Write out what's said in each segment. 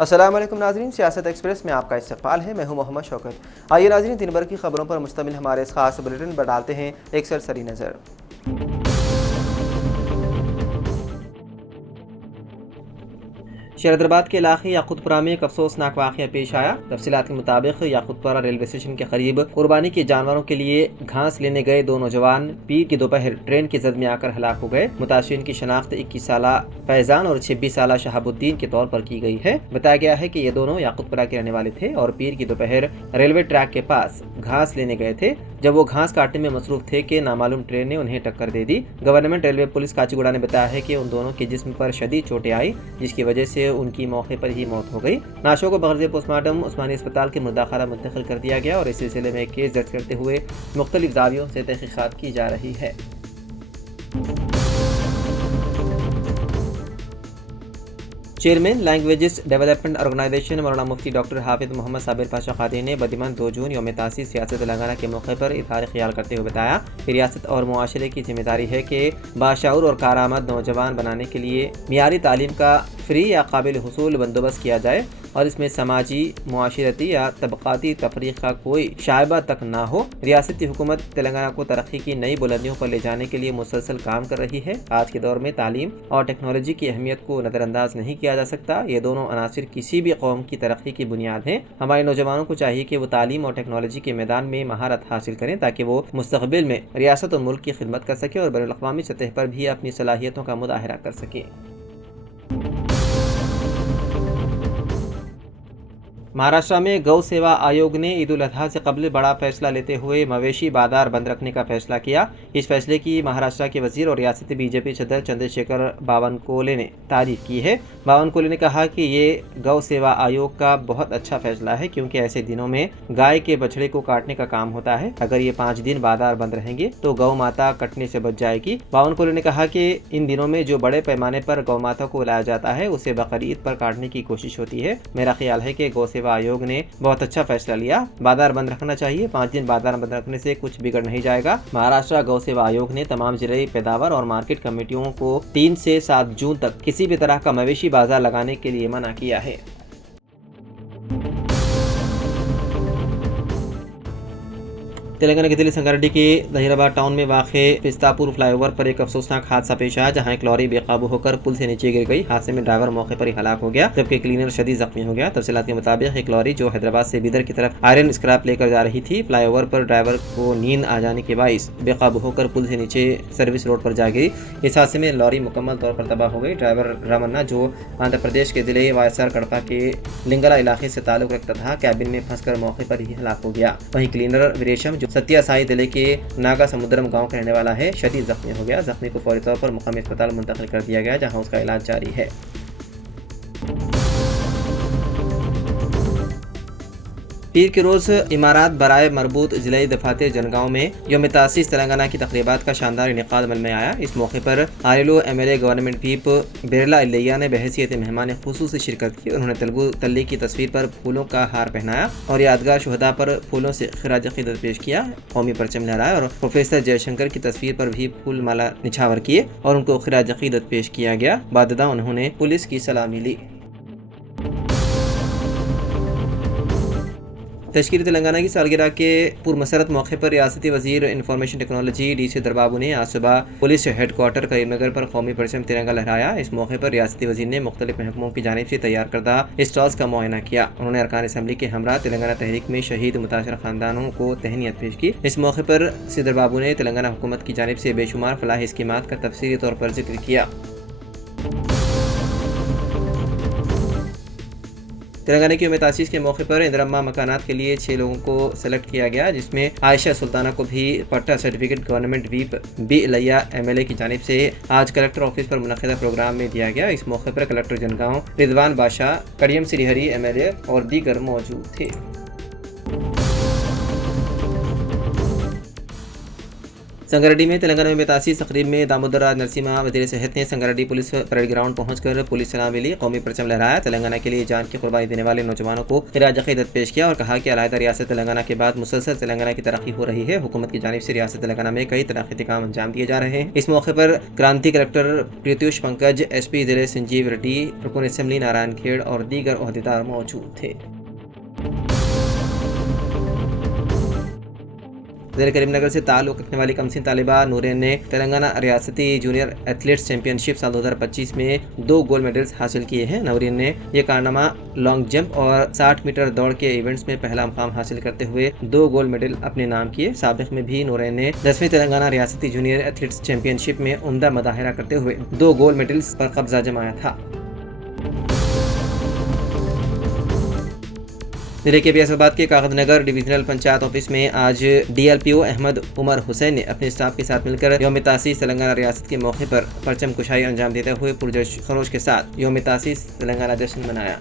अस्सलाम वालेकुम नाज़रीन, सियासत एक्सप्रेस में आपका इस्तकबाल है। मैं हूं मोहम्मद शौकत। आइए नाज़रीन, दिन भर की खबरों पर मुश्तमिल हमारे इस खास बुलेटिन पर डालते हैं एक सरसरी नज़र। शरदराबाद के इलाके याकूतपुरा में एक अफसोसनाक वाक़या पेश आया। तफसीलात के मुताबिक याकूतपुरा रेलवे स्टेशन के करीब कुर्बानी के जानवरों के लिए घास लेने गए दो नौजवान पीर की दोपहर ट्रेन की जद में आकर हलाक हो गए। मुतासिरीन की शनाख्त 21 साला फैजान और 26 साला शहाबुद्दीन के तौर पर की गई है। बताया गया है कि ये दोनों याकूतपुरा के रहने वाले थे और पीर की दोपहर रेलवे ट्रैक के पास घास लेने गए थे। जब वो घास काटने में मसरूफ थे कि नामालूम ट्रेन ने उन्हें टक्कर दे दी। गवर्नमेंट रेलवे पुलिस काचीगुड़ा ने बताया है कि उन दोनों के जिस्म पर शदीद चोटें आई, जिसकी वजह से उनकी मौके पर ही मौत हो गई। नाशों को बगैर पोस्टमार्टम उस्मानी अस्पताल के मुर्दाखाना मुंतकिल कर दिया गया और इस सिलसिले में केस दर्ज करते हुए मुख्तलिफ ज़ावियों से तहकीक़ात की जा रही है। चेयरमैन लैंग्वेजेस डेवलपमेंट ऑर्गेनाइजेशन मौलाना मुफ्ती डॉक्टर हाफिज मोहम्मद साबिर पाशा कादी ने बदिमान 2 जून यौम तासीस सियासत तेलंगाना के मौके पर इज़हार ख्याल करते हुए बताया कि रियासत और मुआशरे की जिम्मेदारी है कि बाशऊर और कारआमद नौजवान बनाने के लिए मियारी तालीम का फ्री या काबिल हुसूल बंदोबस्त किया जाए और इसमें समाजी, मुआशरती या तबक़ाती तफरीक का कोई शायबा तक ना हो। रियासती हुकूमत तेलंगाना को तरक्की की नई बुलंदियों पर ले जाने के लिए मुसलसल काम कर रही है। आज के दौर में तालीम और टेक्नोलॉजी की अहमियत को नज़रअंदाज नहीं किया जा सकता। ये दोनों अनासिर किसी भी कौम की तरक्की की बुनियाद हैं। हमारे नौजवानों को चाहिए कि वो तालीम और टेक्नोलॉजी के मैदान में महारत हासिल करें ताकि वो मुस्तक़बिल में रियासत और मुल्क की खिदमत कर सकें और बैनुल-अक़वामी सतह पर भी अपनी सलाहियतों का मुज़ाहिरा कर सकें। महाराष्ट्र में गौ सेवा आयोग ने ईद उल अजहा से कबल बड़ा फैसला लेते हुए मवेशी बाजार बंद रखने का फैसला किया। इस फैसले की महाराष्ट्र के वजीर और रियासती बीजेपी सदर चंद्रशेखर बावनकुले ने तारीफ की है। बावनकुले ने कहा कि ये गौ सेवा आयोग का बहुत अच्छा फैसला है, क्योंकि ऐसे दिनों में गाय के बछड़े को काटने का काम होता है। अगर ये 5 दिन बाजार बंद रहेंगे तो गौ माता कटने से बच जाएगी। बावनकुले ने कहा कि इन दिनों में जो बड़े पैमाने पर गौ माता को लाया जाता है उसे बकरीद पर काटने की कोशिश होती है। मेरा ख्याल है कि गौ सेवा आयोग ने बहुत अच्छा फैसला लिया। बाजार बंद रखना चाहिए। 5 दिन बाजार बंद रखने से कुछ बिगड़ नहीं जाएगा। महाराष्ट्र गौ सेवा आयोग ने तमाम जिले पैदावार और मार्केट कमेटियों को 3 से 7 जून तक किसी भी तरह का मवेशी बाजार लगाने के लिए मना किया है। तेलंगाना के दिल्ली संगारेड्डी के जहीराबाद टाउन में वाक़े पिस्तापुर फ्लाईओवर पर एक अफसोसनाक हादसा पेश आया, जहां एक लॉरी बेकाबू होकर पुल से नीचे गिर गई। हादसे में ड्राइवर मौके पर ही हलाक हो गया, जबकि क्लीनर शदीद जख्मी हो गया। तफसीलात के मुताबिक एक लॉरी जो हैदराबाद से बीदर की तरफ आयरन स्क्रैप लेकर जा रही थी, फ्लाईओवर पर ड्राइवर को नींद आ जाने के बाइस बेकाबू होकर पुल से नीचे सर्विस रोड पर जा गिरी। इस हादसे में लॉरी मुकम्मल तौर पर तबाह हो गई। ड्राइवर रामन्ना, जो आंध्र प्रदेश के जिले वायसार कड़पा के लिंगला इलाके से ताल्लुक रखता था, कैबिन में फंसकर मौके पर ही हलाक हो गया। वहीं क्लीनर वीरेशम, जो सत्या साई जिले के नागा समुद्रम गांव का रहने वाला है, शदीद जख्मी हो गया। जख्मी को फौरी तौर पर मुकामी अस्पताल मुंतकिल कर दिया गया, जहां उसका इलाज जारी है। पीर के रोज़ इमारात बराए मरबूत ज़िले दफातर जनगांव में यौम तासीस तेलंगाना की तकरीबात का शानदार इनेकाद अमल में आया। इस मौके पर आरएलओ एमएलए गवर्नमेंट व्हीप बिरला इलैया ने बहैसियत मेहमान खुसूसी शिरकत की। उन्होंने तेलुगु तल्ली की तस्वीर पर फूलों का हार पहनाया और यादगार शुहदा पर फूलों से खिराज अक़ीदत पेश किया, कौमी परचम लहराया और प्रोफेसर जयशंकर की तस्वीर पर भी फूल माला निछावर किए और उनको खिराज अक़ीदत पेश किया गया। बाददा उन्होंने पुलिस की सलामी ली। तश्कील तेलंगाना की सालगिरह के पुरमसरत मौके पर रियासती वजीर इंफॉर्मेशन टेक्नोलॉजी DC दरबाबू ने आज सुबह पुलिस हेडक्वार्टर करीमनगर पर कौमी परचम तिरंगा लहराया। इस मौके पर रियासती वजीर ने मुख्तलिफ महकमों की जानिब से तैयार करदा स्टॉल्स का मुआयना किया। उन्होंने अरकान असम्बली के हमरा तेलंगाना तहरीक में शहीद मुतासर खानदानों को तहनीत पेश की। इस मौके पर सदर बाबू ने तेलंगाना हुकूमत की जानिब से बेशुमार फलाही स्कीमात का तफसीली तौर पर जिक्र किया। तेलंगाना की यौम तासीस के मौके पर इंदिरम्मा मकानात के लिए 6 लोगों को सेलेक्ट किया गया, जिसमें आयशा सुल्ताना को भी पट्टा सर्टिफिकेट गवर्नमेंट व्हीप बी इलैया एमएलए की जानिब से आज कलेक्टर ऑफिस पर मुनक़िदा प्रोग्राम में दिया गया। इस मौके पर कलेक्टर जनगांव रिजवान बादशाह, कड़ियम श्रीहरी एमएलए और दीगर मौजूद थे। संगारेड्डी में तेलंगाना में बेतासीज़ तकरीब में दामोदर राज नरसिम्हा वज़ीर सेहत ने संगारेड्डी पुलिस परेड ग्राउंड पहुंचकर पुलिस सलामी ली, कौमी परचम लहराया, तेलंगाना के लिए जान की कुर्बानी देने वाले नौजवानों को खिराज अक़ीदत पेश किया और कहा कि अलहदा रियासत तेलंगाना के बाद मुसलसल तेलंगाना की तरक्की हो रही है। हुकूमत की जानिब से रियासत तेलंगाना में कई तरक्याती काम अंजाम दिए जा रहे हैं। इस मौके पर क्रांति कलेक्टर प्रीत्युष पंकज, SP जिले संजीव रेड्डी, रुकन असम्बली नारायण खेड़ और दीगर ओहदेदार मौजूद थे। ज़िले करीमनगर से ताल्लुक़ रखने वाली कमसिन तालिबा नूरिन ने तेलंगाना रियासती जूनियर एथलीट्स चैंपियनशिप साल 2025 में 2 गोल्ड मेडल्स हासिल किए हैं। नूरिन ने यह कारनामा लॉन्ग जंप और 60 मीटर दौड़ के इवेंट्स में पहला मुकाम हासिल करते हुए 2 गोल्ड मेडल अपने नाम किए। साबिक़ में भी नूरिन ने 10वीं तेलंगाना रियासती जूनियर एथलीट्स चैंपियनशिप में उम्दा मुजाहिरा करते हुए 2 गोल्ड मेडल्स पर कब्जा जमाया था। जिले के बियासाबाद के कागजनगर डिविजनल पंचायत ऑफिस में आज DLPO अहमद उमर हुसैन ने अपने स्टाफ के साथ मिलकर यौम तासीस तेलंगाना रियासत के मौके पर परचम कुशाई अंजाम देते हुए पुरजोश खरोश के साथ यौम तासीस तेलंगाना जश्न मनाया।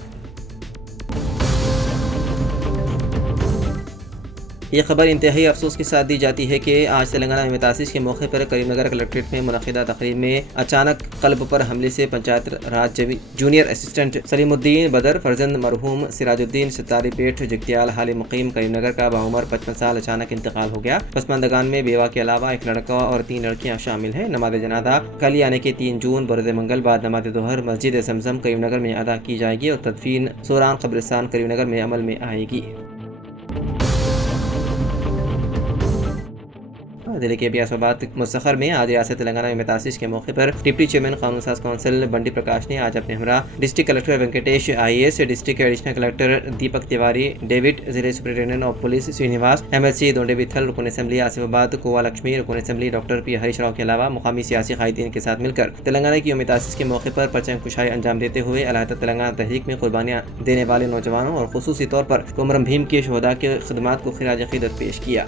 ये खबर इंतहाई अफसोस के साथ दी जाती है कि आज तेलंगाना में तासीस के मौके पर करीमनगर कलेक्ट्रेट में मुनक़िदा तकरीब में अचानक कल्ब पर हमले से पंचायत राज जूनियर असिस्टेंट सलीमुद्दीन बदर फर्जंद मरहूम सिराजुद्दीन सितारी पेठ जगतियाल हाल मुकीम करीमनगर का बाउमर 55 साल अचानक इंतकाल हो गया। पसमानदगान में बेवा के अलावा एक लड़का और 3 लड़कियां शामिल हैं। नमाज जनाजा कल यानी कि 3 जून बरोज़ मंगल बाद नमाज दोहर मस्जिद ज़मज़म करीमनगर में अदा की जाएगी और तदफीन सोरान कब्रिस्तान करीमनगर में अमल में आएगी। जिले के बियासाबाद मुसखर में आज रियासत तेलंगाना में तासीस के मौके पर डिप्टी चेयरमैन कानून साज काउंसिल बंडी प्रकाश ने आज अपने हमरा district collector Venkatesh IAS, district additional collector Deepak Tiwari, David, जिले superintendent of police Srinivas, MLC Donde Bithal, रुकन असम्बली आसिफाबाद कोवा लक्ष्मी, रुकन assembly doctor P Harish Rao के अलावा मुकामी सियासी कायदीन के साथ मिलकर तेलंगाना की यौम तासीस के मौके पर परचम कुशाई अंजाम देते हुए अलहदा तेलंगाना तहरीक में कुर्बानियाँ देने वाले नौजवानों और खुसूसी तौर पर कुमरम भीम के शहदा के खिदमात को खिराज अक़ीदत पेश किया।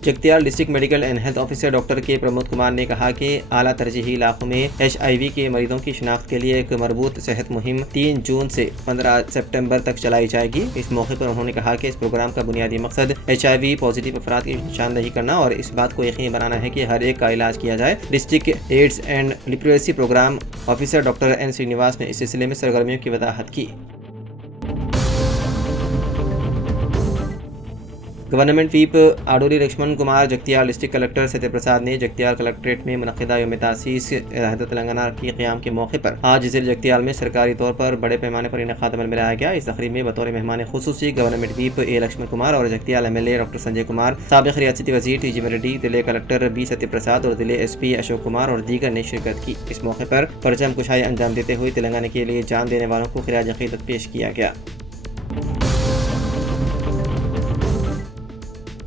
Jagtial district medical and health officer doctor के प्रमोद कुमार ने कहा कि आला तरजीही इलाकों में HIV के मरीजों की शिनाख्त के लिए एक मरबूत सेहत मुहिम 3 जून से 15 सितंबर तक चलाई जाएगी। इस मौके पर उन्होंने कहा कि इस प्रोग्राम का बुनियादी मकसद HIV पॉजिटिव अफराद की निशानदही करना और इस बात को यकीनी बनाना है कि हर एक का इलाज किया जाए। District AIDS and literacy programme officer doctor N Srinivas ने इस सिलसिले में सरगर्मियों की वजाहत की। Government whip Adoli Laxman Kumar, Jagtial district collector Satya Prasad ने जगतियाल कलेक्ट्रेट में मुनक़िदा यौम तासीस रियासत तेलंगाना की क़याम के मौके पर आज ज़िले जगतियाल में सरकारी तौर पर बड़े पैमाने पर इनेक़ाद अमल में लाया गया। इस तक़रीब में बतौर मेहमान खुसूसी government whip A Laxman Kumar और जगतियाल MLA डॉक्टर संजय कुमार, साबिक़ रियासती वज़ीर TG रेड्डी, ज़िले कलेक्टर B सत्य प्रसाद और ज़िले SP अशोक कुमार और दीगर ने शिरकत की। इस मौके पर परचम कुशाई अंजाम देते हुए तेलंगाना के लिए जान देने वालों को खिराज अक़ीदत पेश किया गया।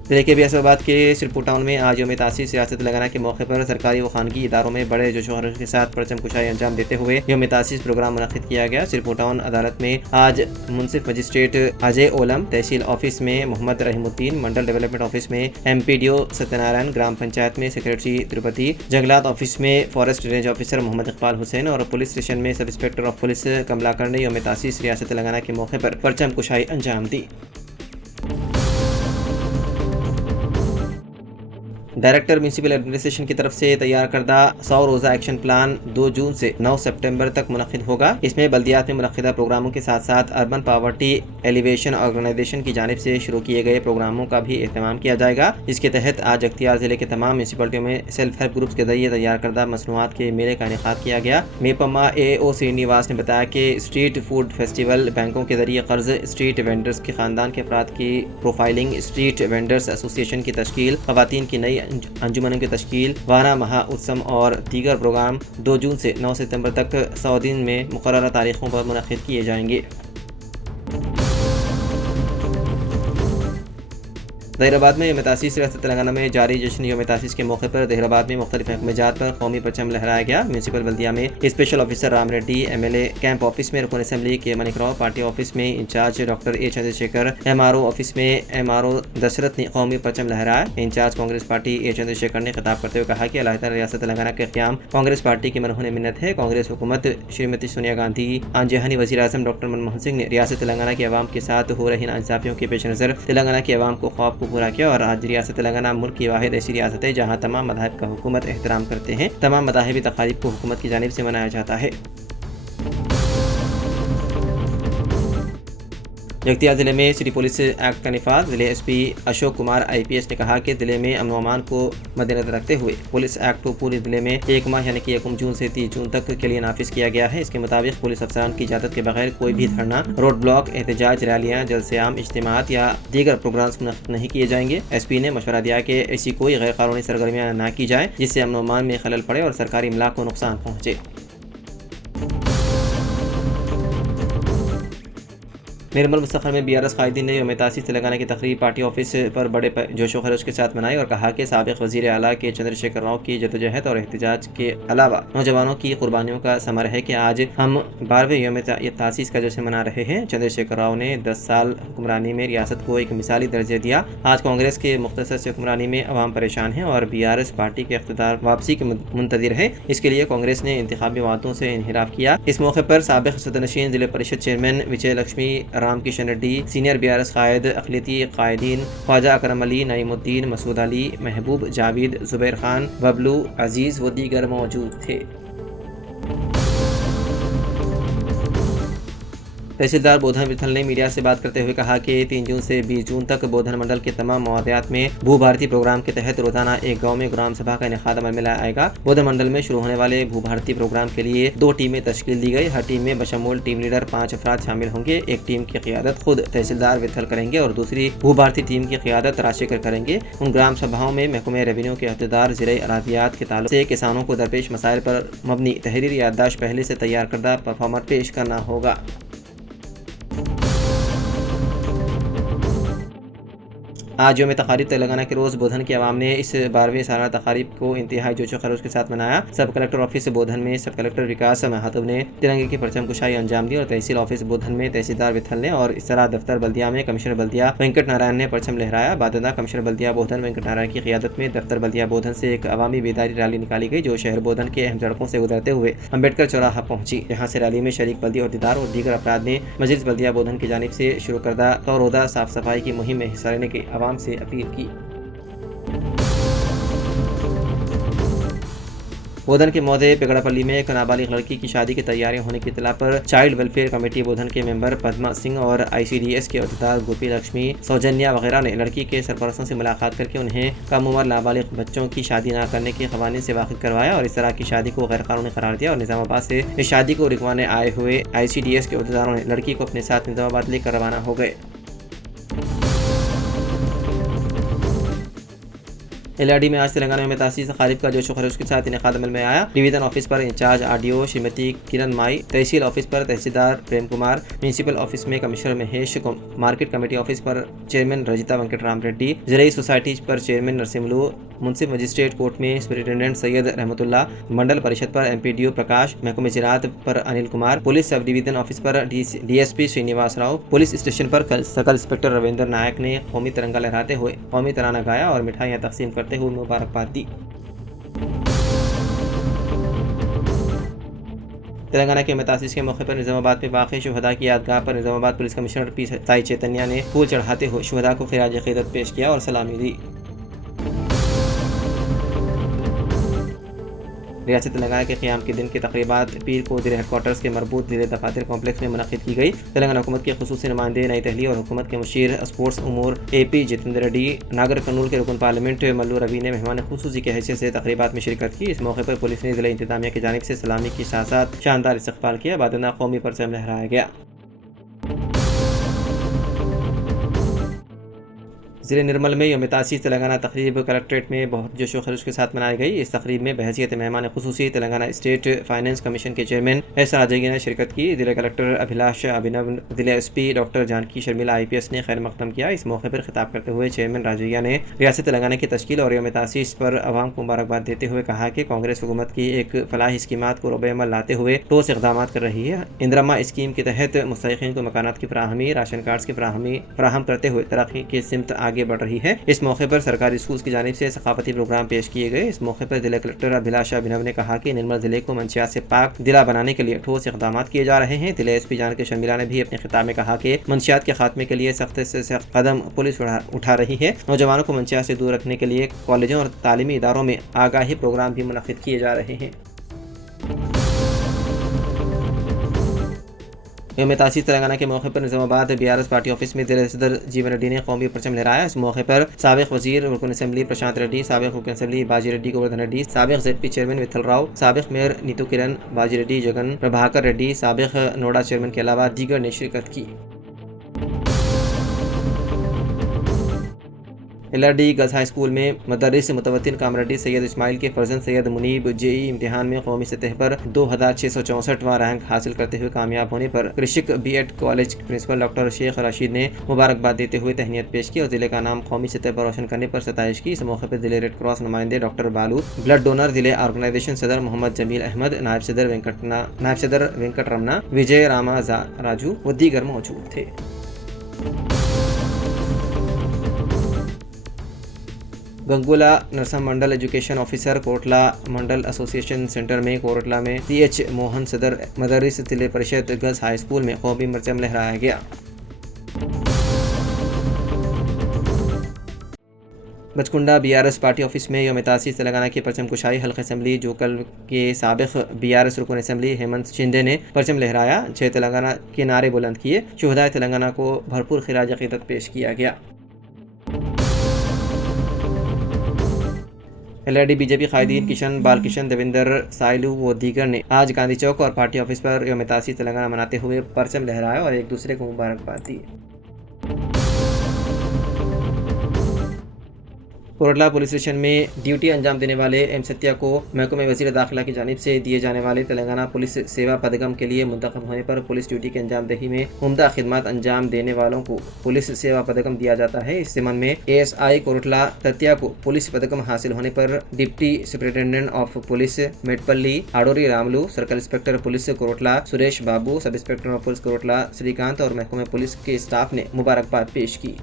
जिले के बियासाबाद के सिरपुर टाउन में आज यौम तासीस रियासत तेलंगाना के मौके पर सरकारी व खानगी इदारों में बड़े जोश खरोश के साथ परचम कुशाई अंजाम देते हुए यौम तासीस प्रोग्राम मुनक़िद किया गया। सिरपुर टाउन अदालत में आज मुंसिफ मजिस्ट्रेट अजय ओलम, तहसील ऑफिस में मोहम्मद रहीमुद्दीन, मंडल डेवलपमेंट ऑफिस में MPDO सत्यनारायण, ग्राम पंचायत में सेक्रेटरी तिरुपति, जंगलात ऑफिस में forest range officer Mohammed Iqbal Hussain और पुलिस स्टेशन में सब इंस्पेक्टर ऑफ पुलिस कमलाकर ने यौम तासीस रियासत तेलंगाना के मौके पर परचम कुशाई अंजाम दी। डायरेक्टर म्यूनसिपल एडमिनिस्ट्रेशन की तरफ से तैयार करदा 100 रोज़ा एक्शन प्लान 2 जून से 9 सितंबर तक मुनक़िद होगा। इसमें बल्दियात में मुनक़िदा प्रोग्रामों के साथ साथ अर्बन पावर्टी एलिवेशन ऑर्गेनाइजेशन की जानिब से शुरू किए गए प्रोग्रामों का भी एहतमाम किया जाएगा। इसके तहत आज अख्तियार जिले के तमाम म्यूनसिपलिटियों में सेल्फ हेल्प ग्रुप्स के जरिए तैयार करदा मसनूआत के मेले का इनेकाद किया गया। मेपमा AO श्रीनिवास ने बताया कि स्ट्रीट फूड फेस्टिवल, बैंकों के जरिए कर्ज, स्ट्रीट वेंडर्स के खानदान के अफराद की प्रोफाइलिंग, स्ट्रीट वेंडर्स एसोसिएशन की तश्कील, खवातीन की नई अंजुमनों की तश्कील, वाना महा उत्सव और दीगर प्रोग्राम 2 जून से 9 सितंबर तक 100 दिन में मुकर्रर तारीखों पर मुनक़िद किए जाएंगे। जहीराबाद में यौम तासीस रियासत तेलंगाना में जारी जश्न यौम तासीस के मौके पर जहीराबाद में मुख्तलिफ महकमेजात पर कौमी परचम लहराया गया। म्यूनसिपल बल्दिया में special officer Ram Reddy, MLA camp office में रुकन असेंबली के मनिकराव, पार्टी ऑफिस में in charge doctor A Chandrashekar, MRO office में MRO दशरथ ने कौमी परचम लहराया। In charge Congress party A Chandrashekar ने खिताब करते हुए कहा कि अलहदा रियासत तेलंगाना के क़याम कांग्रेस पार्टी की मरहून मिन्नत है। कांग्रेस हुकूमत श्रीमती सोनिया गांधी, आंजहानी वज़ीर आज़म डॉक्टर मनमोहन सिंह ने रियासत तेलंगाना के अवाम के साथ हो रही नाइंसाफियों के पेश नज़र तेलंगाना के अवाम को ख्वाब को पूरा किया और आज रियासत तेलंगाना मुल्क की वाहिद ऐसी रियासत है जहाँ तमाम मज़ाहिब का हुकूमत एहतराम करते हैं। तमाम मज़ाहिबी तकारीब को हुकूमत की जानिब से मनाया जाता है। जगतिया जिले में सिटी पुलिस एक्ट का निफाज। जिले SP अशोक कुमार IPS ने कहा कि जिले में अमन अमान को मद्देनजर रखते हुए पुलिस एक्ट को पूरे जिले में 1 माह यानी कि 1 जून से 30 जून तक के लिए नाफिज किया गया है। इसके मुताबिक पुलिस अफसरान की इजाज़त के बगैर कोई भी धरना, रोड ब्लॉक, एहतजाज, रैलियाँ, जलसे-आम, इज्तिमात या दीगर प्रोग्राम्स मुनक्किद नहीं किए जाएंगे। SP ने मशवरा दिया कि ऐसी कोई गैर कानूनी सरगर्मियाँ न की जाए जिससे अमन अमान में खलल पड़े और सरकारी इमलाक को नुकसान पहुँचे। निर्मल मुस्तखर में BRS कायदीन ने यौम तासीस तेलंगाना की तकरीब पार्टी ऑफिस पर बड़े जोशो खरोश के साथ मनाई और कहा कि साबिक वज़ीर आला के चंद्रशेखर राव की जदोजहद और एहतजाज के अलावा नौजवानों की कुर्बानियों का समर है कि आज हम 12वें यौम तासीस का जश्न मना रहे हैं। चंद्रशेखर राव ने 10 साल हुक्मरानी में रियासत को एक मिसाली दर्जा दिया। आज कांग्रेस के मुख्तसर से हुक्मरानी में अवाम परेशान है और BRS पार्टी के इख्तिदार वापसी के मुंतज़िर है। इसके लिए कांग्रेस ने इंतखाबी वादों से इनहिराफ किया। इस मौके पर साबिक सदरनशीन जिला परिषद चेयरमैन विजय लक्ष्मी, राम किशन रेड्डी, सीनियर BRS कायद, अक़लियती कायदीन ख्वाजा अकरम अली, नईमुद्दीन, मसूद अली, महबूब जावेद, जुबैर खान, बबलू, अजीज़ व दीगर मौजूद थे। तहसीलदार बोधन विठल ने मीडिया से बात करते हुए कहा कि 3 जून से 20 जून तक बोधन मंडल के तमाम मवादियात में भू भारती प्रोग्राम के तहत रोजाना एक गांव में ग्राम सभा का इनेकाद अमल में लाएगा। बोधन मंडल में शुरू होने वाले भू भारती प्रोग्राम के लिए 2 टीमें तश्कील दी गई। हर टीम में बशमूल टीम लीडर 5 अफराद शामिल होंगे। एक टीम की क़ियादत खुद तहसीलदार विठल करेंगे और दूसरी भू भारती टीम की क़ियादत राशिकर करेंगे। उन ग्राम सभाओं में महकमे रेवेन्यू के अहदेदार ज़िले अरादियात के ताल्लुक से किसानों को दरपेश मसाइल पर मबनी तहरीरी याददाश्त पहले से तैयार करदा परफॉर्मर पेश करना होगा। आज यौम तकारीब तेलंगाना के रोज़ बोधन के अवाम ने इस 12वें सालाना तकारीब को इंतहाई जोशो खरोश के साथ मनाया। सब कलेक्टर ऑफिस बोधन में सब कलेक्टर विकास महातब ने तिरंगे की परचम कुशाई अंजाम दी और तहसील ऑफिस बोधन में तहसीलदार विठल ने और इसरा दफ्तर बल्दिया में कमिश्नर बल्दिया वेंकट नारायण ने परचम लहराया। बाददा कमिश्नर बल्दिया बोधन वेंकट नारायण की क़ियादत में दफ्तर बल्दिया बोधन से एक अवामी बेदारी रैली निकाली गई जो शहर बोधन के अहम सड़कों से गुजरते हुए अम्बेडकर चौराहा पहुंची। यहाँ से रैली में शरीक बल्दी अहदेदार और दीगर अफराद ने मजलिस बल्दिया बोधन की जानिब से शुरू करदा तौरोदा साफ सफाई की मुहिम में हिस्सा लेने की अवाम से अपील की। बोधन के मौदे पेगड़ापल्ली में एक नाबालिग लड़की की शादी की तैयारियां होने की इत्तला पर चाइल्ड वेलफेयर कमेटी बोधन के मेंबर पद्मा सिंह और ICDS के अहदेदार गोपी लक्ष्मी, सौजन्या वगैरह ने लड़की के सरपरस्तों से मुलाकात करके उन्हें कम उम्र नाबालिग बच्चों की शादी न करने के क़वानीन से वाकिफ करवाया और इस तरह की शादी को गैर कानूनी करार दिया और निज़ामाबाद से इस शादी को रुकवाने आए हुए ICDS के अहदेदारों ने लड़की को अपने साथ निज़ामाबाद लेकर रवाना हो गए। LRD में आज तेलंगाना में तासीस तकारीब का जोशो खरोश के साथ इनेकाद अमल में आया। डिवीजन ऑफिस पर in charge RDO Shrimati Kiran Mai, tehsil office पर तहसीलदार प्रेम कुमार, म्यूनसिपल ऑफिस में commissioner Mahesh, market committee office पर चेयरमैन रजिता वेंकट राम रेड्डी, ज़िलाई सोसाइटी पर चेयरमैन नरसिमलू, मुंसिफ मजिस्ट्रेट कोर्ट में सुपरिटेंडेंट सैयद रहमतुल्ला, मंडल परिषद पर MPDO प्रकाश, महकमे ज़राअत पर Anil Kumar, police sub division office पर DSP Srinivas Rao, police station पर सर्कल इंस्पेक्टर रविंद्र नायक ने कौमी तिरंगा लहराते हुए कौमी तराना गाया और मिठाइयाँ तकसीम करते हुए मुबारकबाद दी। तेलंगाना के मतासिस के मौके पर निज़ामाबाद में वाक़ शुहदा की यादगाह पर Nizamabad police commissioner P Sai Chaitanya ने फूल चढ़ाते हुए शुहदा को खिराज अक़ीदत पेश किया और सलामी दी। रियासत तेलंगाना के क़याम के दिन की तक़रीबात पीर को ज़िले हेडक्वार्टर्स के मरबूत ज़िले दफ़ातर कॉम्प्लेक्स में मुनक़्क़िद की गई। तेलंगाना हुकूमत के ख़ुसूसी नुमाइंदे नई दहली और हुकूमत के मुशीर स्पोर्ट्स उमूर AP जितेंद्र रेड्डी, नागर कर्नूल के रुकन पार्लियामेंट मल्लू रवि ने मेहमान ख़ुसूसी की हैसियत से तक़रीबात में शिरकत की। इस मौके पर पुलिस ने ज़िला इंतज़ामिया की जानिब से सलामी के साथ साथ शानदार इस्तक़बाल किया। बादना कौमी परचम लहराया गया। ज़िले निर्मल में यौम तासीस तेलंगाना तकरीब कलेक्ट्रेट में बहुत जोश व खरोश के साथ मनाई गई। इस तकरीब में बहैसियत मेहमान खुसूसी तेलंगाना स्टेट फाइनेंस कमीशन के चेयरमैन एस राजगिया ने शिरकत की। जिला कलेक्टर अभिलाष अभिनव, जिला SP doctor Janaki Sharmila IPS ने खैर मकदम किया। इस मौके पर खिताब करते हुए चेयरमैन राजगिया ने रियासत तेलंगाना की तश्कील और यौम तासीस पर अवाम को मुबारकबाद देते हुए कहा कि कांग्रेस हुकूमत की एक फलाही स्कीमात को रोबे अमल लाते हुए ठोस इक़दाम कर रही है। इंदिरा स्कीम के तहत मुस्तहिक़ीन को मकानात की फराहमी, राशन कार्ड की फराहम करते हुए तरक्की की सिमत आगे बढ़ रही है। इस मौके पर सरकारी स्कूल की जानिब से सकाफती प्रोग्राम पेश किए गए। इस मौके पर जिला कलेक्टर अभिलाष अभिनव ने कहा कि निर्मल जिले को मंशियात से पाक जिला बनाने के लिए ठोस इक़दाम किए जा रहे हैं। जिला SP जानकी शर्मिला ने भी अपने खिताब में कहा कि मंशियात के खात्मे के लिए सख्त से सख्त कदम पुलिस उठा रही है। नौजवानों को मंशियात से दूर रखने के लिए कॉलेजों और तालीमी इदारों में आगाही प्रोग्राम भी मुनक्किद किए जा रहे हैं। यौम तासीस तेलंगाना के मौके पर निज़ामाबाद BRS पार्टी ऑफिस में जिला सदर जीवन रेड्डी ने कौमी परचम लहराया। इस मौके पर साबिक़ वज़ीर रुकन असेंबली प्रशांत रेड्डी, साबिक़ रुकन असेंबली बाजी रेड्डी गोवर्धन रेड्डी, साबिक़ ZP चेयरमैन विठल राव, साबिक़ मेयर नीतू किरण, बाजी रेड्डी, जगन प्रभाकर रेड्डी, साबिक़ नोडा चेयरमैन के अलावा दीगर ने शिरकत की। LRD गर्ल्स हाई स्कूल में मदरस मुतवत्तिन कामरेड्डी सैयद इस्माइल के फर्जंद सैयद मुनीब JEE इम्तिहान में कौमी सतह पर 2664वां रैंक हासिल करते हुए कामयाब होने पर Krishik B.Ed college principal doctor Sheikh Rashid ने मुबारकबाद देते हुए तहनीत पेश की और जिले का नाम कौमी सतह पर रोशन करने पर सताइश की। इस मौके पर जिले रेड क्रॉस नुमाइंदे डॉक्टर बालू, ब्लड डोनर जिले ऑर्गेनाइजेशन सदर मोहम्मद जमील अहमद, नायब सदर वेंकट रमना, विजय रामा राजू व दीगर मौजूद थे। गंगोला नरसा मंडल एजुकेशन ऑफिसर कोटला मंडल एसोसिएशन सेंटर में कोटला में CH मोहन सदर मदरस जिले परिषद गर्ल्स हाई स्कूल में कौमी परचम लहराया गया। बचकुंडा BRS पार्टी ऑफिस में यौम तासीस तेलंगाना की परचम कुशाई हल्का असम्बली जोकल के साबिक़ BRS रुकन असम्बली हेमंत शिंदे ने परचम लहराया। 6 तेलंगाना के नारे बुलंद किए। शुहदाए तेलंगाना को भरपूर खिराज अक़ीदत पेश किया गया। LRD BJP कायदीन किशन बालकिशन देवेंद्र साइलू व दीगर ने आज गांधी चौक और पार्टी ऑफिस पर यौम तासीस तेलंगाना मनाते हुए परचम लहराया और एक दूसरे को मुबारकबाद दी। कोटला पुलिस स्टेशन में ड्यूटी अंजाम देने वाले M सत्या को महकमे वज़ीर दाखिला की जानिब से दिए जाने वाले तेलंगाना पुलिस सेवा पदकम के लिए मुंतखब होने पर पुलिस ड्यूटी के अंजामदही में उम्दा खिदमत अंजाम देने वालों को पुलिस सेवा पदकम दिया जाता है। इस ज़मन में ASI कोटला सत्या को पुलिस पदकम हासिल होने पर deputy superintendent of police Metpally Adori Ramulu, circle inspector police Kotla Suresh Babu, sub inspector of police Kotla Srikanth और महकमे पुलिस के स्टाफ ने मुबारकबाद पेश की।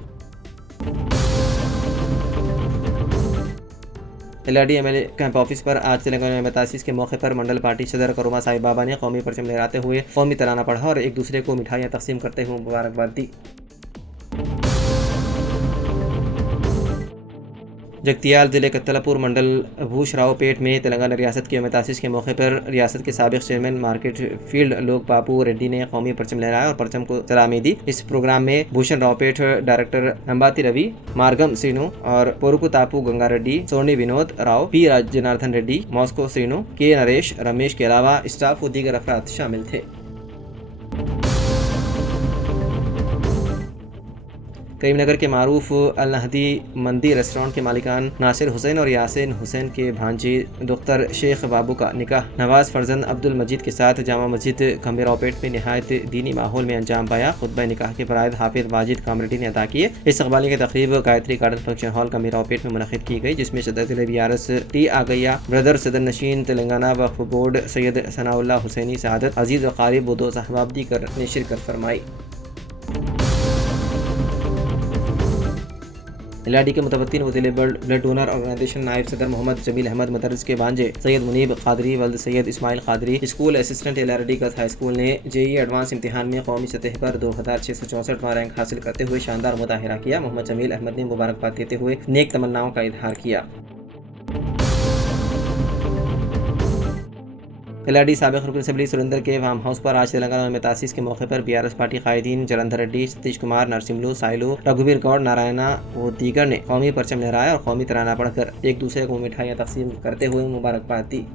LRD MLA कैंप ऑफिस पर आज तेलंगाना यौम तासीस के मौके पर मंडल पार्टी सदर करुमा साहिब बाबा ने कौमी परचम लहराते हुए कौमी तराना पढ़ा और एक दूसरे को मिठाइयाँ तकसीम करते हुए मुबारकबाद दी। जगतियाल जिले कत्तलापुर मंडल भूषरावपेट में तेलंगाना रियासत की यौम तासीस के मौके पर रियासत के साबिक़ चेयरमैन मार्केट फील्ड लोक बापू रेड्डी ने कौमी परचम लहराया और परचम को सलामी दी। इस प्रोग्राम में भूषण रावपेट डायरेक्टर अंबाती रवि, मार्गम श्रीनु और Poruku Tapu Ganga Reddy, Soni Vinod Rao, P Janardhan Reddy, Moscow Srinu, K Naresh, Ramesh के अलावा स्टाफ व दीगर अफराद शामिल थे। करीमनगर के मारूफ अल नहदी मंदी रेस्टोरेंट के मालिकान नासिर हुसैन और यासिन हुसैन के भांजी दुख्तर शेख बाबू का निकाह नवाज फरजंद अब्दुल मजीद के साथ जामा मस्जिद खंबेरावपेट में नहायत दीनी माहौल में अंजाम पाया। खुतबा निकाह के फराइद हाफिज वाजिद कामरेड्डी ने अदा किए। इस्तकबाली की तकरीब गायत्री गार्डन फंक्शन हॉल खंबेरावपेट में मुनक़िद की गई, जिसमें सदर जिले BRS T आगैया ब्रदर सदर नशीन तेलंगाना वक्फ बोर्ड सैयद सनाउल्लाह हुसैनी सआदत अजीज़ व क़ारिब दो साहबाब्दी कर ने शिरकत फरमाई। LRD के मुतवत्तिन व जिले ब्लड डोनर ऑर्गेनाइजेशन नायब सदर मोहम्मद जमील अहमद मदरस के भांजे सैयद मुनीब कादरी वल्द Syed Ismail Qadri school assistant LRD girls high school ने JEE एडवांस इम्तिहान में कौमी सतह पर 2664वां रैंक हासिल करते हुए शानदार मुजाहिरा किया। मोहम्मद जमील अहमद ने मुबारकबाद देते हुए नेक तमन्नाओं का इजहार किया। LRD साबिक़ रुकन असेंबली सुरेंद्र के फार्म हाउस पर आज तेलंगाना यौम तासीस के मौके पर BRS पार्टी कायदीन जलंधर रेड्डी, सतीश कुमार, नरसिम्लू, साइलू, रघुवीर गौड़, नारायणा व दीगर ने कौमी परचम लहराया और कौमी तराना पढ़कर एक दूसरे को मिठाइयाँ तकसीम करते हुए मुबारकबाद दी।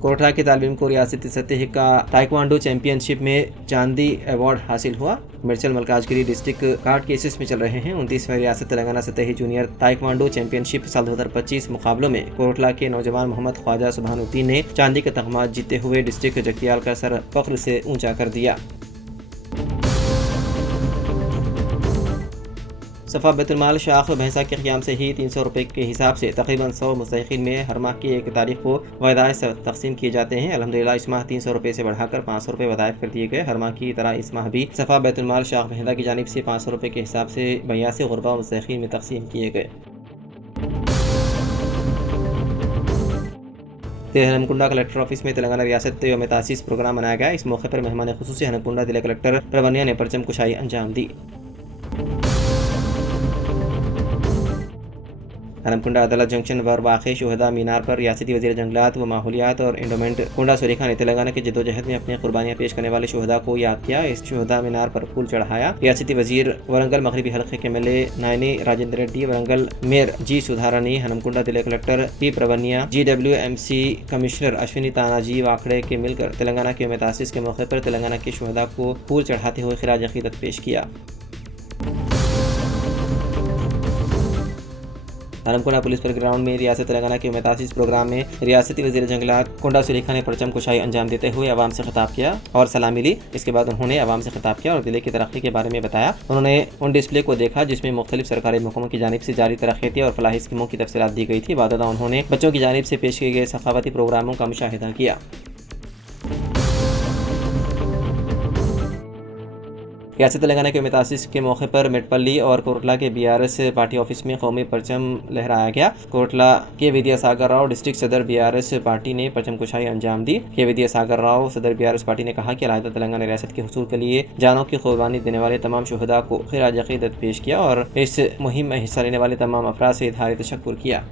कोटला के तालिब इल्म को रियासती सतह का ताइक्वांडो चैंपियनशिप में चांदी अवार्ड हासिल हुआ। मिर्चल मलकाजगिरी डिस्ट्रिक्ट कार्ड केसेस में चल रहे हैं 29वें रियासत तेलंगाना सतही जूनियर ताइक्वांडो चैंपियनशिप साल 2025 मुकाबलों में कोटला के नौजवान मोहम्मद ख्वाजा सुभानुद्दीन ने चांदी का तगमा जीतते हुए डिस्ट्रिक्ट जगतियाल का सर फख्र से ऊंचा कर दिया। सफ़ा बैतुलमाल शाख भैंसा के क़याम से ही 300 रुपये के हिसाब से तकरीबन 100 मुस्तहिक़ीन में हर माह की 1 तारीख को वज़ाइफ तकसीम किए जाते हैं। अल्हम्दुलिल्लाह इस माह 300 रुपये से बढ़ाकर 500 रुपये वज़ाइफ कर दिए गए। हर माह की तरह इस माह भी सफ़ा बैतुलमाल शाख भैंसा की जानिब से 500 रुपये के हिसाब से 82 गुरबा मुस्तहिक़ीन में तकसीम किए गए। हनमकुंडा कलेक्टर ऑफिस में तेलंगाना रियासत यौम तासीस प्रोग्राम मनाया गया। इस मौके पर मेहमान खुसूसी हनमकुंडा जिला कलेक्टर प्रवनिया ने परचम कुशाई अंजाम दी। हनमकुंडा अदालत जंक्शन पर वाक़ शोहदा मीनार पर रियासती वज़ीर जंगलात व माहौलियात और एंडोमेंट कुंडा सुरेखा ने तेलंगाना की जदोजहद में अपनी कुर्बानियाँ पेश करने वाले शोहदा को याद किया। इस शोहदा मीनार पर फूल चढ़ाया। रियासती वज़ीर वरंगल मगरबी हल्के के MLA Naini Rajender Reddy, Warangal mayor G Sudharani, Hanamkonda जिला collector P Pravinya, GWMC commissioner Ashwini Tanaji Wakade के मिलकर तेलंगाना के यौम तासीस के मौके पर तेलंगाना के शोहदा को फूल चढ़ाते हुए खिराज अक़ीदत पेश किया। हनमकुंडा पुलिस पर ग्राउंड में रियासत तेलंगाना के यौम तासीस प्रोग्राम में रियासती वज़ीर जंगलात कुंडा सुरेखा ने परचम कुशाई अंजाम देते हुए आवाम से खिताब किया और सलामी ली। इसके बाद उन्होंने आवाम से खिताब किया और जिले की तरक्की के बारे में बताया। उन्होंने उन डिस्प्ले को देखा जिसमें मुख्तलिफ सरकारी महकमों की जानिब से जारी तरक्याती और फलाही स्कीमों की तफसीलात दी गई थी। बाद उन्होंने बच्चों की जानिब से पेश किए गए सखावती प्रोग्रामों का मुशाहिदा किया। रियासत तेलंगाना के मुतासिस के मौके पर मेटपल्ली और कोटला के BRS पार्टी ऑफिस में कौमी परचम लहराया गया। कोटला के विद्यासागर राव डिस्ट्रिक्ट सदर BRS पार्टी ने परचम कुशाई अंजाम दी। के विद्यासागर राव सदर BRS पार्टी ने कहा कि अलहदा तेलंगाना रियासत के हुसूल के लिए जानों की कुर्बानी देने वाले तमाम शुहदा को खिराज अक़ीदत पेश किया और इस मुहिम में हिस्सा लेने वाले तमाम अफराद से इज़हार तशक्कुर किया।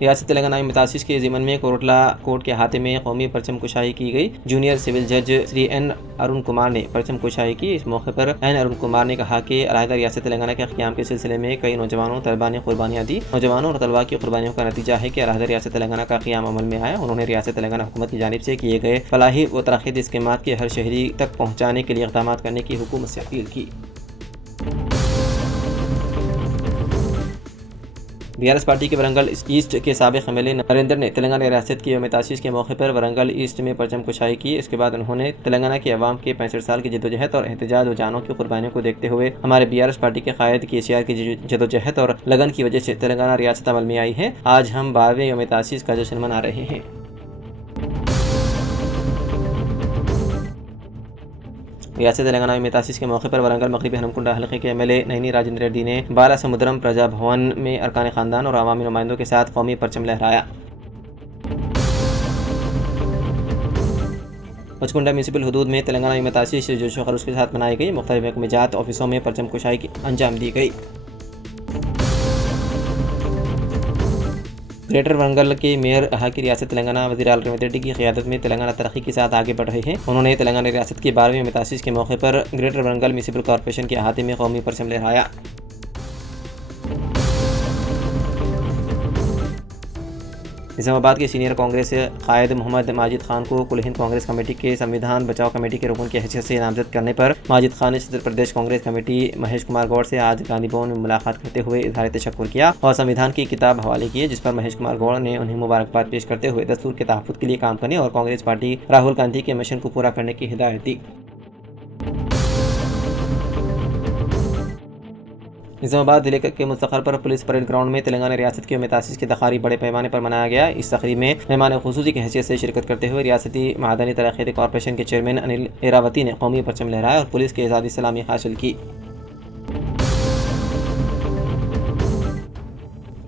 रियासत तेलंगाना में मुतासिस के ज़िमन में कोटला कोर्ट के हाथे में कौमी परचम कुशाई की गई। जूनियर सिविल जज श्री N अरुण कुमार ने परचम कुशाई की। इस मौके पर N अरुण कुमार ने कहा कि अलहदा रियासत तेलंगाना के क़याम के सिलसिले में कई नौजवानों तलबा ने कुर्बानियाँ दी। नौजवानों और तलबा की कुर्बानियों का नतीजा है कि अलहदा रियासत तेलंगाना का क़याम अमल में आया। उन्होंने रियासत तेलंगाना हुकूमत की जानिब से किए गए फलाही व तरक्याती स्कीमात के हर शहरी तक पहुँचाने के लिए इक़दाम करने की हुकूमत से अपील की। BRS पार्टी के वरंगल ईस्ट के साबिक़ एमएलए नरेंद्र ने तेलंगाना रियासत की यौम तासीस के मौके पर वरंगल ईस्ट में परचम कुशाई की। इसके बाद उन्होंने तेलंगाना के अवाम के 65 साल की जदोजहद और एहतजाज व जानों की कुर्बानियों को देखते हुए हमारे BRS पार्टी के कायद KCR की जदोजहद और लगन की वजह से तेलंगाना रियासत अमल में आई है। आज हम 12वें यौम तासीस का जश्न मना रहे हैं। रियासत तेलंगाना में तासीस के मौके पर वरंगल मगरबी हनमकुंडा हल्के के एमएलए नैनी राजेंद्र रेड्डी ने बालासमुद्रम प्रजा भवन में अरकान ख़ानदान और अवामी नुमाइंदों के साथ कौमी परचम लहराया। पचकुंडा म्यूनसिपल हदूद में तेलंगाना में तासीस जोश व खरूश के साथ मनाई गई। मुख्तलिफ महकमेजात ऑफिसों में परचम कुशाई की अंजाम दी गई। ग्रेटर वरंगल के मेयर कहा कि रियासत तेलंगाना वज़ीर आला रेवंत रेड्डी की क़यादत में तेलंगाना तरक्की के साथ आगे बढ़ रही है। उन्होंने तेलंगाना रियासत की 12वीं यौम तासीस के मौके पर ग्रेटर वरंगल म्यूनसिपल कॉर्पोरेशन के अहाते में कौमी परचम लहराया। इस्लामाबाद के सीनियर कांग्रेस कायद मोहम्मद माजिद खान को कुल हिंद कांग्रेस कमेटी के संविधान बचाओ कमेटी के रुकन की हैसियत से नामजद करने पर माजिद खान ने सदर प्रदेश कांग्रेस कमेटी महेश कुमार गौड़ से आज गांधी भवन में मुलाकात करते हुए इज़हार तशक्कुर किया और संविधान की किताब हवाले किए, जिस पर महेश कुमार गौड़ ने उन्हें मुबारकबाद पेश करते हुए दस्तूर के तहफ़्फ़ुज़ के लिए काम करने और कांग्रेस पार्टी राहुल गांधी के मिशन को पूरा करने की हिदायत दी। निज़ामाबाद जिले के मुस्तक़र पर पुलिस परेड ग्राउंड में तेलंगाना रियासत की यौम तासीस की तक़रीब बड़े पैमाने पर मनाया गया। इस तक़रीब में मेहमान खुसूसी की हैसियत से शिरकत करते हुए रियासती मादनी तरक्याती कॉर्पोरेशन के चेयरमैन अनिल एरावती ने कौमी परचम लहराया और पुलिस के एजाज़ी सलामी हासिल की।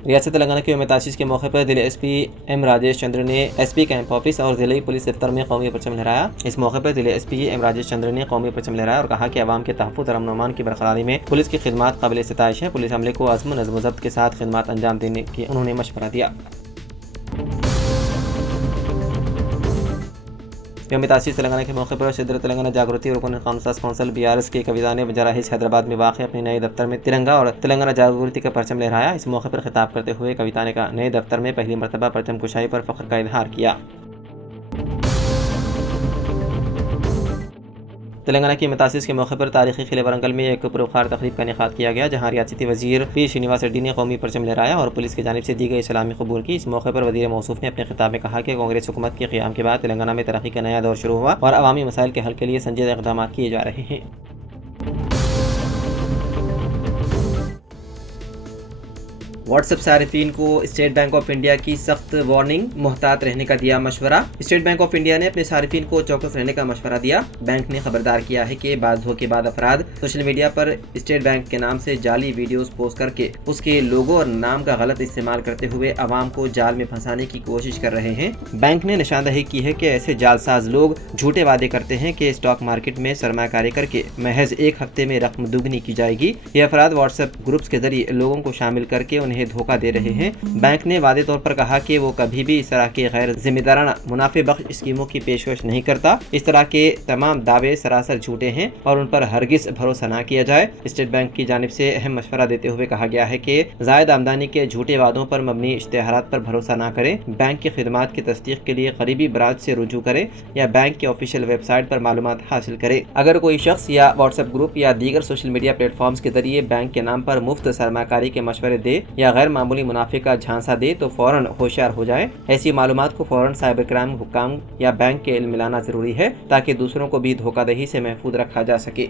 रियासत तेलंगाना के यौम तासीस के मौके पर जिले SP M राजेश चंद्र ने SP कैंप ऑफिस और जिले पुलिस दफ्तर में कौमी परचम लहराया। इस मौके पर जिले SP M राजेश चंद्र ने कौमी परचम लहराया और कहा कि अवाम के तहफ़्फ़ुज़ और अमन की बरकरारी में पुलिस की खिदमत काबिल सिताइश है। पुलिस अमले को अज़्म नज़्म व ज़ब्त के साथ खिदमत अंजाम देने की उन्होंने मशवरा दिया। यौम तासीस तेलंगाना के मौके पर सदर तेलंगाना जागृति और कौंसल BRS के कविता ने बजाराहिस हैदराबाद में वाक़ अपने नए दफ्तर में तिरंगा और तेलंगाना जागृति का परचम लहराया। इस मौके पर खिताब करते हुए कविता ने नए दफ्तर में पहली मरतबा परचम कुशाई पर फ़ख्र का इजहार किया। तेलंगाना की मतासिस के मौके पर तारीखी किले वरंगल में एक पुरवखार तकरीब का इनेकाद किया गया, जहां रियासती वजीर पी श्रीनिवास रेड्डी ने कौमी परचम लहराया और पुलिस की जानिब से दी गई सलामी कबूल की। इस मौके पर वजीर मौसूफ ने अपने खिताब में कहा कि कांग्रेस हुकूमत के क़याम के बाद तेलंगाना में तरक्की का नया दौर शुरू हुआ और अवामी मसाइल के हल के लिए संजीदा इक़दाम किए जा रहे हैं। व्हाट्सएप सारिफीन को स्टेट बैंक ऑफ इंडिया की सख्त वार्निंग, मोहतात रहने का दिया मशवरा। स्टेट बैंक ऑफ इंडिया ने अपने सारिफीन को चौकस रहने का मशवरा दिया। बैंक ने खबरदार किया है कि बाज़ धोखेबाज अफराद सोशल मीडिया पर स्टेट बैंक के नाम से जाली वीडियोस पोस्ट करके उसके लोगो और नाम का गलत इस्तेमाल करते हुए आवाम को जाल में फंसाने की कोशिश कर रहे हैं। बैंक ने निशानदही की है कि ऐसे जालसाज लोग झूठे वादे करते हैं कि स्टॉक मार्केट में सरमायाकारी करके महज एक हफ्ते में रकम दुगनी की जाएगी। ये अफराद व्हाट्सएप ग्रुप्स के जरिए लोगों को शामिल करके उन्हें धोखा दे रहे हैं। बैंक ने वादे तौर पर कहा कि वो कभी भी इस तरह के गैर जिम्मेदाराना मुनाफे बख्श स्कीमों की पेशकश नहीं करता। इस तरह के तमाम दावे सरासर झूठे हैं और उन पर हरगिज भरोसा न किया जाए। स्टेट बैंक की जानिब से अहम मशवरा देते हुए कहा गया है कि जायद आमदनी के झूठे वादों पर मबनी इश्तेहारात पर भरोसा न करें। बैंक की खिदमात की तस्दीक के लिए करीबी ब्रांच से रुजू करें या बैंक के ऑफिशियल वेबसाइट पर मालूमात हासिल करें। अगर कोई शख्स या व्हाट्सएप ग्रुप या दीगर सोशल मीडिया प्लेटफॉर्म्स के जरिए बैंक के नाम पर मुफ्त सरमाकारी के मशवरे दे या गैर मामूली मुनाफे का झांसा दे तो फौरन होशियार हो जाए। ऐसी मालूमात को फौरन साइबर क्राइम हुक्काम या बैंक के इल्म में लाना जरूरी है ताकि दूसरों को भी धोखाधही से महफूज रखा जा सके।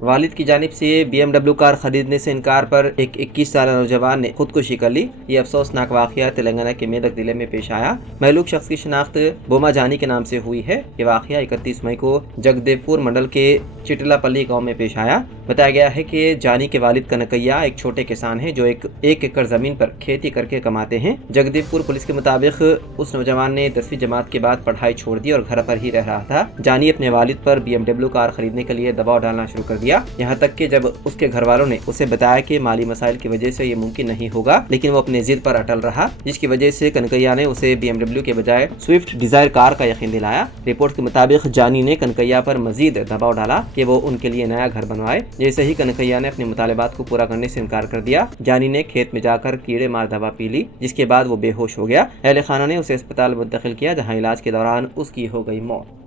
वालिद की जानिब से BMW कार खरीदने से इनकार पर एक 21 साल नौजवान ने खुदकुशी कर ली। ये अफसोसनाक वाक़या तेलंगाना के मेदक जिले में पेश आया। महलूक शख्स की शिनाख्त बोमा जानी के नाम से हुई है। ये वाक़या 31 मई को जगदेवपुर मंडल के चिटलापल्ली गांव में पेश आया। बताया गया है कि जानी के वालिद कनकैया एक छोटे किसान हैं जो एक एकड़ जमीन पर खेती करके कमाते हैं। जगदेवपुर पुलिस के मुताबिक उस नौजवान ने 10वीं जमात के बाद पढ़ाई छोड़ दी और घर पर ही रह रहा था। जानी अपने वालिद पर BMW कार खरीदने के लिए दबाव डालना शुरू कर दिया, यहाँ तक कि जब उसके घर वालों ने उसे बताया कि माली मसाइल की वजह से ये मुमकिन नहीं होगा, लेकिन वो अपने जिद पर अटल रहा, जिसकी वजह से कनकैया ने उसे BMW के बजाय स्विफ्ट डिजायर कार का यकीन दिलाया। रिपोर्ट के मुताबिक जानी ने कनकैया पर मजीद दबाव डाला कि वो उनके लिए नया घर बनवाए। जैसे ही कनकैया ने अपने मुतालिबात को पूरा करने से इनकार कर दिया, जानी ने खेत में जाकर कीड़े मार दवा पी ली, जिसके बाद वो बेहोश हो गया। अहले खाना ने उसे अस्पताल मुंतकिल किया, जहाँ इलाज के दौरान उसकी हो गई मौत।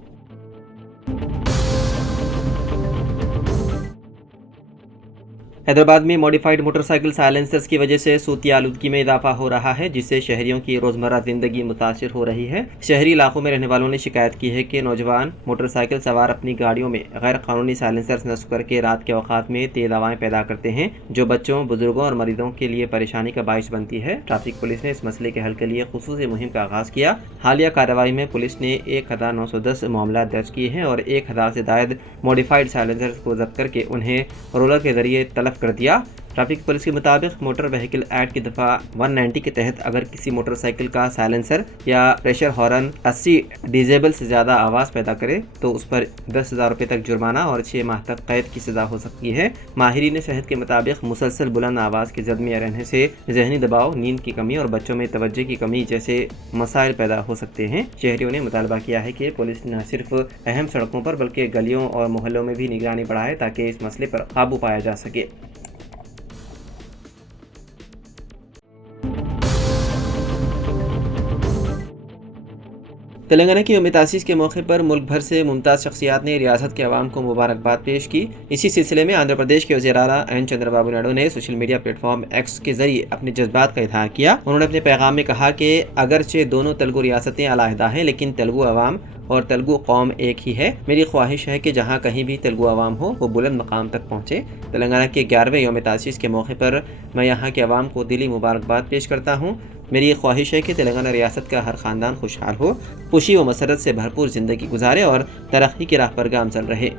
हैदराबाद में मॉडिफाइड मोटरसाइकिल साइलेंसर्स की वजह से सूती आलूदगी में इजाफा हो रहा है, जिससे शहरियों की रोजमर्रा जिंदगी मुतासिर हो रही है। शहरी इलाकों में रहने वालों ने शिकायत की है कि नौजवान मोटरसाइकिल सवार अपनी गाड़ियों में गैर कानूनी साइलेंसर्स नस्ब करके रात के औकात में तेज हवाएं पैदा करते हैं, जो बच्चों, बुजुर्गों और मरीजों के लिए परेशानी का बाइस बनती है। ट्रैफिक पुलिस ने इस मसले के हल के लिए खुसूसी मुहिम का आगाज किया। हालिया कार्रवाई में पुलिस ने 1910 मामला दर्ज किए हैं और 1000 से ज्यादा मॉडिफाइड साइलेंसर्स को जब्त करके उन्हें रोलर के जरिए तलब कर दिया। ट्रैफिक पुलिस के मुताबिक मोटर व्हीकल एक्ट की दफ़ा 190 के तहत अगर किसी मोटरसाइकिल का साइलेंसर या प्रेशर हॉर्न 80 डेसिबल से ज़्यादा आवाज़ पैदा करे तो उस पर 10,000 रुपये तक जुर्माना और 6 माह तक कैद की सज़ा हो सकती है। माहिरीन सेहत के मुताबिक मुसलसल बुलंद आवाज़ की जद में रहने से जहनी दबाव, नींद की कमी और बच्चों में तवज्जो की कमी जैसे मसाइल पैदा हो सकते हैं। शहरियों ने मुतालबा किया है कि पुलिस न सिर्फ अहम सड़कों पर बल्कि गलियों और मोहल्लों में भी निगरानी बढ़ाए ताकि इस मसले पर काबू पाया जा सके। तेलंगाना की यौम तासीस के मौके पर मुल्क भर से मुमताज़ शख्सियात ने रियासत के अवाम को मुबारकबाद पेश की। इसी सिलसिले में आंध्र प्रदेश के वज़ीर आला एन चंद्रबाबू नायडू ने सोशल मीडिया प्लेटफॉर्म एक्स के जरिए अपने जज्बात का इज़हार किया। उन्होंने अपने पैगाम में कहा कि अगरचे दोनों तेलुगु रियासतें अलहदा हैं, लेकिन तेलुगु अवाम और तेलुगु कौम एक ही है। मेरी ख्वाहिश है कि जहाँ कहीं भी तेलुगु अवाम हो वो बुलंद मकाम तक पहुँचे। तेलंगाना के 11वें यौम तासीस के मौके पर मैं यहाँ के अवाम को दिली मुबारकबाद पेश करता हूँ। मेरी ख्वाहिश है कि तेलंगाना रियासत का हर ख़ानदान खुशहाल हो, खुशी व मसरत से भरपूर ज़िंदगी गुजारे और तरक्की की राह पर गामज़न रहे।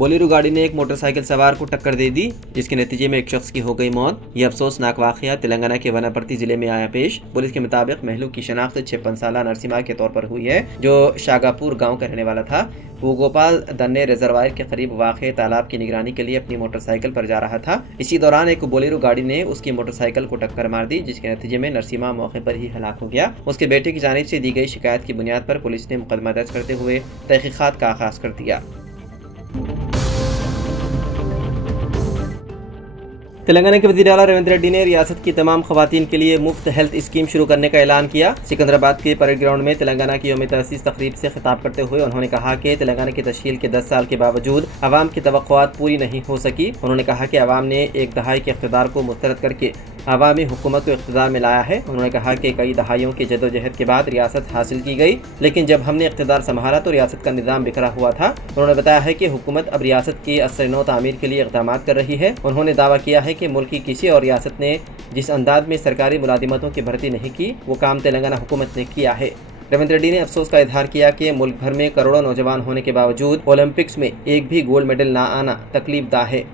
बोलेरो गाड़ी ने एक मोटरसाइकिल सवार को टक्कर दे दी, जिसके नतीजे में एक शख्स की हो गई मौत। यह अफसोसनाक वाकया तेलंगाना के वनापर्ती जिले में आया पेश। पुलिस के मुताबिक महलूक की शनाख्त 56 साला नरसिम्हा के तौर पर हुई है, जो शागापुर गांव का रहने वाला था। वो गोपाल दन्ने रिजर्वायर के करीब वाक़े तालाब की निगरानी के लिए अपनी मोटरसाइकिल पर जा रहा था। इसी दौरान एक बोलेरो गाड़ी ने उसकी मोटरसाइकिल को टक्कर मार दी, जिसके नतीजे में नरसिम्हा मौके पर ही हलाक हो गया। उसके बेटे की जानिब से दी गई शिकायत की बुनियाद पर पुलिस ने मुकदमा दर्ज करते हुए तहकीकात का आगाज कर दिया। तेलंगाना के वज़ीर आला रेवंत रेड्डी ने रियासत की तमाम खवातीन के लिए मुफ्त हेल्थ स्कीम शुरू करने का ऐलान किया। सिकंदराबाद के परेड ग्राउंड में तेलंगाना की यौम तअसीस तकरीब से खिताब करते हुए उन्होंने कहा कि तेलंगाना की तश्कील के 10 साल के बावजूद अवाम की तवक्कुआत पूरी नहीं हो सकी। उन्होंने कहा कि अवाम ने एक दहाई के इक़्तिदार को मुस्तरद करके अवामी हुकूमत को इक़्तिदार में लाया है। उन्होंने कहा कि कई दहाइयों की जदोजहद के बाद रियासत हासिल की गई, लेकिन जब हमने इक़्तिदार संभाला तो रियासत का निज़ाम बिखरा हुआ था। उन्होंने बताया है कि हुकूमत अब रियासत की असर नौ तामीर के लिए इक़दाम कर रही है। उन्होंने दावा किया है कि मुल्क की किसी और रियासत ने जिस अंदाज में सरकारी मुलाजिमतों की भर्ती नहीं की, वो काम तेलंगाना हुकूमत ने किया है। रेवंत रेड्डी ने अफसोस का इजहार किया कि मुल्क भर में करोड़ों नौजवान होने के बावजूद ओलंपिक्स में एक भी गोल्ड मेडल ना आना तकलीफदा है।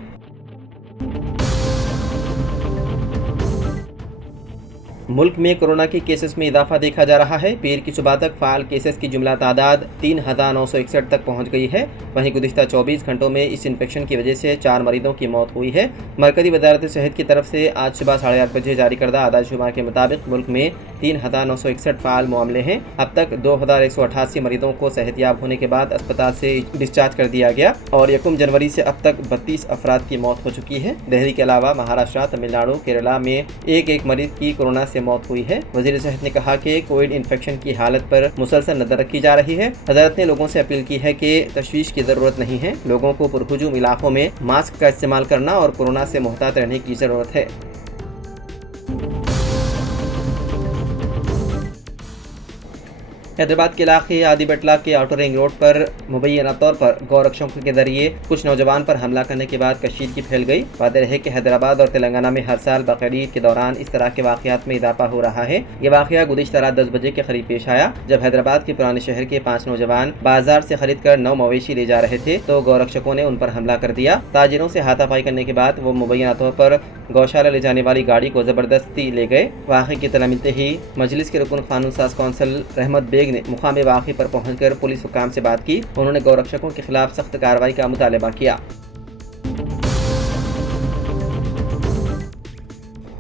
मुल्क में कोरोना के केसेस में इजाफा देखा जा रहा है। पीर की सुबह तक फ़ाल केसेस की जुमला तादाद 3,961 तक पहुँच गई है। वहीं गुज़िश्ता 24 घंटों में इस इन्फेक्शन की वजह से 4 मरीजों की मौत हुई है। मरकज़ी वज़ारत सेहत की तरफ से आज सुबह 8:30 बजे जारी करदा आदाद शुमार के मुताबिक मुल्क में 3,961 फ़ाल मामले हैं। अब तक 2,188 मरीजों को सेहतियाब होने के बाद अस्पताल से डिस्चार्ज कर दिया गया और 1 जनवरी से अब तक 32 अफराद की मौत हो चुकी है। दिल्ली के अलावा महाराष्ट्र, तमिलनाडु, केरला में एक मरीज की कोरोना से मौत हुई है। वज़ीर सेहत ने कहा कि कोविड इन्फेक्शन की हालत पर मुसलसल नजर रखी जा रही है। हज़रत ने लोगों से अपील की है कि तशवीश की ज़रूरत नहीं है। लोगों को पुरहुजूम इलाकों में मास्क का इस्तेमाल करना और कोरोना से मुहतात रहने की ज़रूरत है। हैदराबाद के इलाके आदिबटला के आउटर रिंग रोड पर मुबैना तौर पर गौरक्षकों के जरिए कुछ नौजवान पर हमला करने के बाद कशीदगी फैल गई। वादे रहे कि हैदराबाद और तेलंगाना में हर साल बकरीद के दौरान इस तरह के वाक़यात में इजाफा हो रहा है। ये वाक़या गुज़िश्ता रात 10 बजे के करीब पेश आया, जब हैदराबाद के पुराने शहर के 5 नौजवान बाजार से खरीद कर 9 मवेशी ले जा रहे थे तो गौरक्षकों ने उन पर हमला कर दिया। ताजिरों से हाथापाई करने के बाद वो मुबैना तौर पर गौशाला ले जाने वाली गाड़ी को ज़बरदस्ती ले गए। वाक़े की इत्तला मिलते ही मजलिस के रुकन कानून साज कौंसल रहमत बेग ने मुकाम वाक़े पर पहुंचकर पुलिस हुकाम से बात की। उन्होंने गौरक्षकों के खिलाफ सख्त कार्रवाई का मुतालबा किया।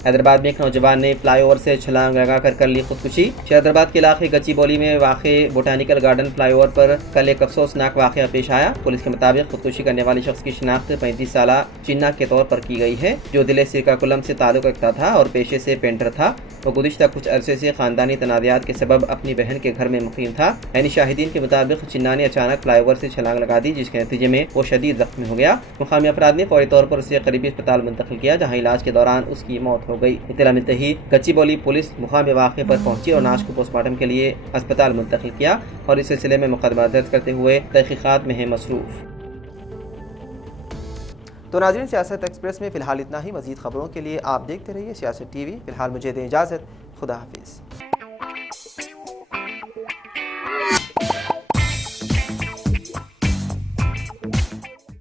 हैदराबाद में एक नौजवान ने फ्लाईओवर से छलांग लगाकर कर ली खुदकुशी। हैदराबाद के इलाके गच्चीबौली में वाक़े बोटानिकल गार्डन फ्लाईओवर पर कल एक अफसोसनाक वाक़या पेश आया। पुलिस के मुताबिक खुदकुशी करने वाले शख्स की शिनाख्त 35 साला चिन्ना के तौर पर की गई है, जो जिले श्रीकाकुलम से ताल्लुक़ रखता था और पेशे से पेंटर था। वो गुज़िश्ता कुछ अरसे से ख़ानदानी तनाज़ात के सबब अपनी बहन के घर में मुक़ीम था। यानी शाहिदीन के मुताबिक चिन्ना ने अचानक फ्लाईओवर से छलांग लगा दी, जिसके नतीजे में वो शदीद ज़ख्मी हो गया। मुक़ामी अफराद ने फौरी तौर पर उसे करीबी अस्पताल मुंतकिल किया, जहाँ इलाज के दौरान उसकी मौत हो गई। इत्तला मिलते ही गच्चीबौली पुलिस मुक़ाम वाक़े पर पहुंची और नाश को पोस्टमार्टम के लिए अस्पताल मुंतकिल किया और इस सिलसिले में मुकदमा दर्ज करते हुए तहक़ीक़ात में है मसरूफ़। तो नाज़रीन, सियासत एक्सप्रेस में फ़िलहाल इतना ही। मज़ीद ख़बरों के लिए आप देखते रहिए सियासत TV। फ़िलहाल मुझे दें इजाज़त। खुदा हाफिज़।